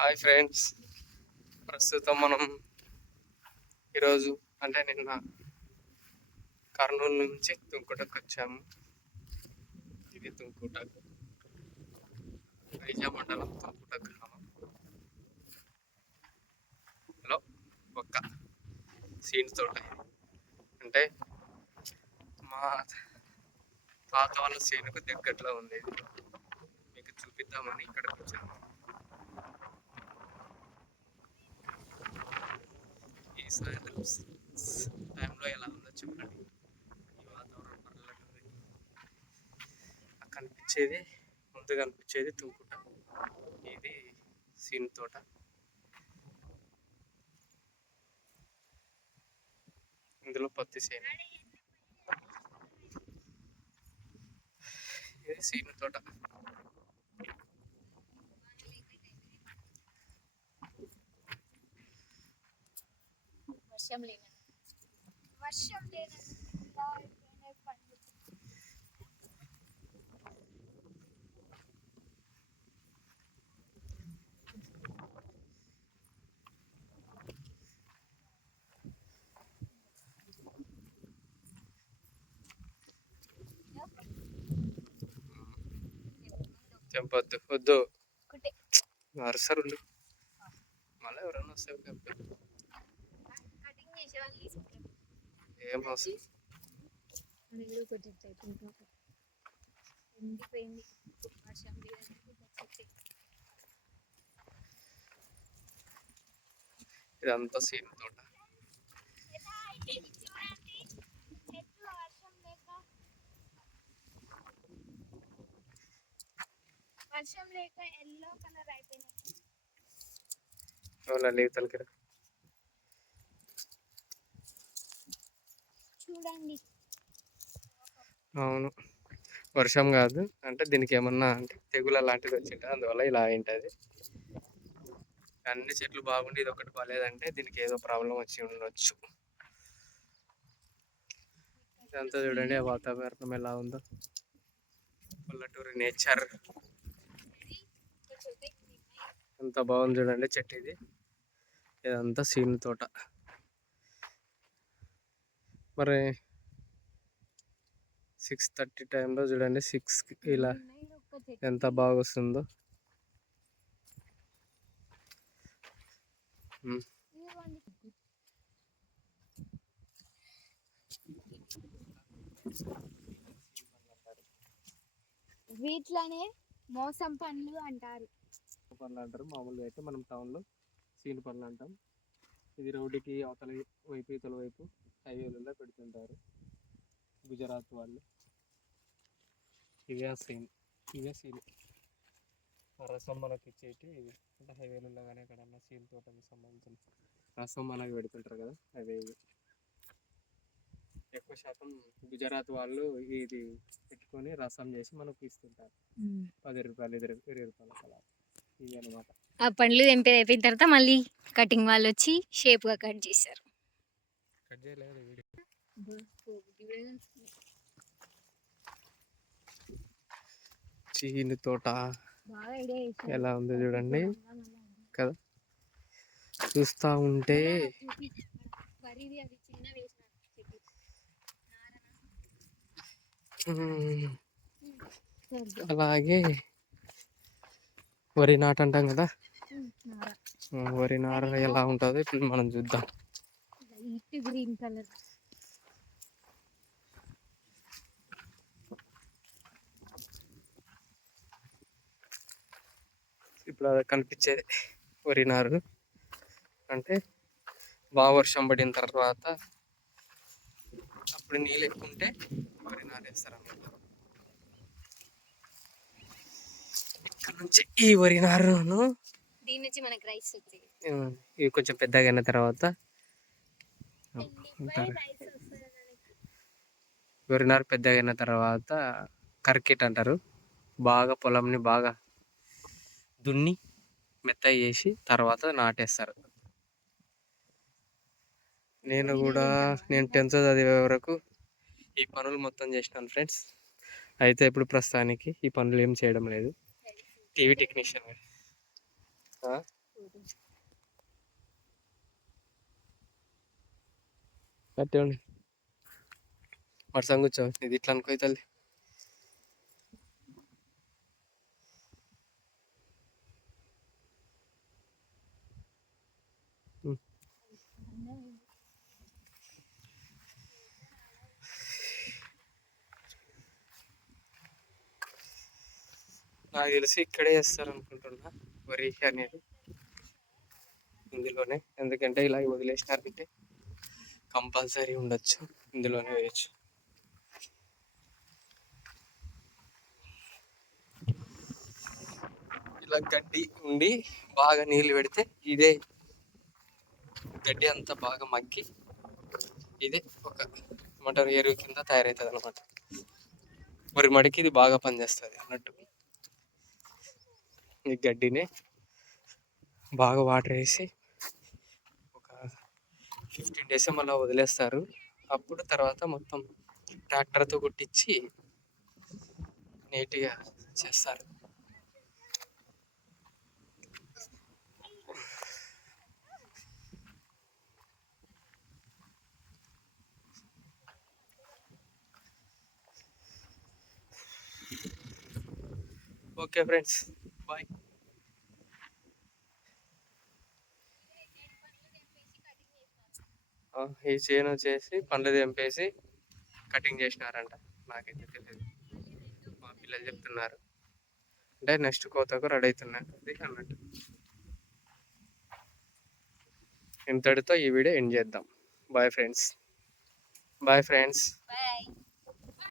Hi friends, ప్రస్తుతం మనం ఈరోజు అంటే నిన్న కర్నూలు నుంచి తుంకుటకు వచ్చాము. ఇది తుంకుట వైజా మండలం తుంకుట గ్రామం. హలో, ఒక్క సీన్ తోట అంటే మా తాత వాళ్ళ సీనుకు దగ్గరలో ఉంది. మీకు చూపిద్దామని ఇక్కడికి వచ్చాము. ఈ సాయంత్రం టైంలో ఎలా ఉందో చెప్పండి. ఈ వాతావరణం పర్లేదు. కనిపించేది ముందు కనిపించేది తుంకుట. ఇది సీన్ తోట. ఇందులో పత్తి సేను. ఇది సీను తోట. వర్షం లేని తెంపొద్దు, వద్దు వరుసరు మళ్ళీ ఎవరన్నా వస్తే ఏం అవసరం. ఇదంతా సీన్ తోట. వర్షం లేక ఎల్లో కలర్ అయిపోయింది. చూడండి. అవును, వర్షం కాదు అంటే దీనికి ఏమన్నా అంటే తెగులు లాంటిది వచ్చింటుంది, అందువల్ల ఇలా అయింటది. అన్ని చెట్లు బాగుండి ఇది ఒకటి బాగాలేదంటే దీనికి ఏదో ప్రాబ్లం వచ్చి ఉండొచ్చు. ఇదంతా చూడండి, ఆ వాతావరణం ఎలా ఉందో. పల్లెటూరి నేచర్ ఎంత బాగుంది చూడండి. చెట్టు ఇది, ఇదంతా సీను తోట. మరి 6:30 టైంలో చూడండి, 6కి ఇలా ఎంత బాగా వస్తుందో. వీటిలోనే మోసం పండ్లు అంటారు. పండ్లు అంటారు. మామూలుగా అయితే మనం టౌన్లో సీను పండ్లు అంటాం. ఇది రోడ్డుకి అవతల వైపు ఇతల వైపు హైవేలలో పెడుతుంటారు గుజరాత్ వాళ్ళు. ఇవే సీన్ రసం మనకి ఇచ్చేటి అంటే హైవేలలో కానీ ఎక్కడన్నా సీన్ తోటకి సంబంధించిన రసం మనకి పెడుతుంటారు కదా, అవే ఎక్కువ శాతం గుజరాత్ వాళ్ళు ఇది పెట్టుకొని రసం చేసి మనకు ఇస్తుంటారు. 10 రూపాయలు 20 రూపాయలు అలా ఇవి అనమాట. ఆ పండ్లు తెంపి అయిపోయిన తర్వాత మళ్ళీ కటింగ్ వాళ్ళు వచ్చి షేప్గా కట్ చేస్తారు. కట్ చేయలేదు వీడియో. చీని తోట ఎలా ఉందో చూడండి కదా, చూస్తూ ఉంటే. అలాగే వరి నాటు అంటాం కదా, వరి నార ఎలా ఉంటుందో ఇప్పుడు మనం చూద్దాం. గ్రీన్ కలర్ ఇప్పుడు అది కనిపించేది వరి నారు. అంటే బాగా వర్షం పడిన తర్వాత అప్పుడు నీళ్ళు ఎక్కువ ఉంటే వరి నారు వేస్తారు అన్నమాట. ఇక్కడ నుంచి ఈ వరి నారును దీని నుంచి మనకి రైస్ వచ్చేది. ఇవి కొంచెం పెద్దగా అయిన తర్వాత వరి నారు పెద్దగా అయిన తర్వాత కర్కిట్ అంటారు. బాగా పొలంని బాగా దున్ని మెత్తగా చేసి తర్వాత నాటేస్తారు. నేను 10th చదివే వరకు ఈ పనులు మొత్తం చేసినాను ఫ్రెండ్స్. అయితే ఇప్పుడు ప్రస్తుతానికి ఈ పనులు ఏం చేయడం లేదు. TV technician. అట్టే ఉండి వర్షం కూర్చో ఇది ఇట్లా అనుకో తల్లి. నాకు తెలిసి ఇక్కడే చేస్తారు అనుకుంటున్నా వరి అనేది ఇందులోనే. ఎందుకంటే ఇలా వదిలేసినారంటే కంపల్సరీ ఉండొచ్చు, ఇందులోనే వేయచ్చు. ఇలా గడ్డి ఉండి బాగా నీళ్ళు పెడితే ఇదే గడ్డి అంతా బాగా మగ్గి ఇదే ఒక ఏమంటారు ఎరువు కింద తయారవుతుంది అనమాట. వరి మడికి ఇది బాగా పనిచేస్తుంది అన్నట్టు. ఈ గడ్డిని బాగా వాటర్ వేసి ఒక 15 days మళ్ళీ వదిలేస్తారు. అప్పుడు తర్వాత మొత్తం ట్రాక్టర్తో కొట్టించి నీట్గా చేస్తారు. Okay friends, bye. ఈ చేను వచ్చేసి పండ్లు తెంపేసి కటింగ్ చేసినారంట. నాకైతే తెలియదు, మా పిల్లలు చెప్తున్నారు. అంటే నెక్స్ట్ కోతకు రెడీ అవుతున్నది అన్నట్టు. ఇంతటితో ఈ వీడియో ఎండ్ చేద్దాం. Bye friends.